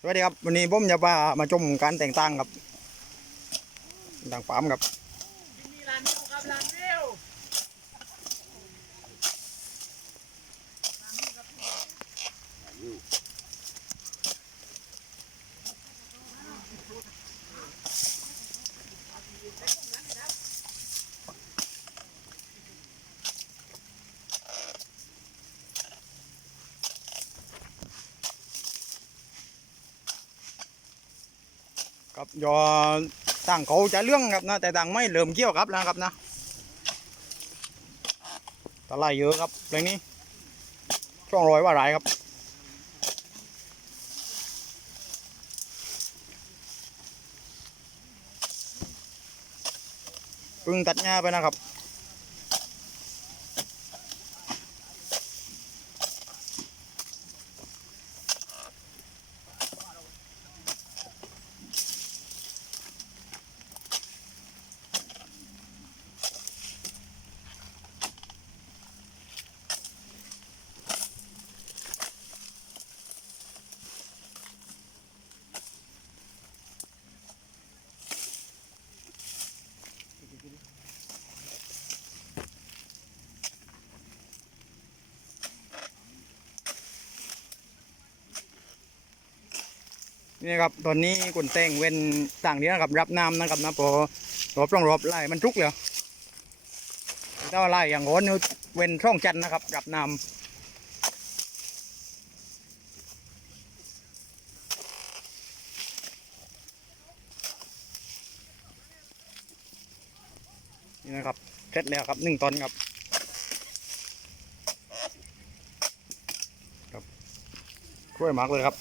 สวัสดีครับวันนี้ผมจะพามาชมการแต่งตั้งครับต่างปั๊มครับมีร้านนิ้วครับร้านนิ้ว ครับยอต่างเขาจะเรื่องครับนะแต่ต่างไม่เริ่มเกี่ยวครับนะครับนะตะไลเยอะครับเรื่องนี้ช่องรอยว่าไรครับเพึ่งตัดหญ้าไปนะครับ นี่ครับตอนนี้กุนแต่งเว้นต่างนี้นะครับ รับน้ำนะครับนะพอรอบต้องรอบไล่มันทุกเลยถ้าไล่อย่างโน้นเว้นช่องจันนะครับ รับน้ำนี่นะครับเสร็จแล้วครับหนึ่งตอนครับครับช่วยมากเลยครับ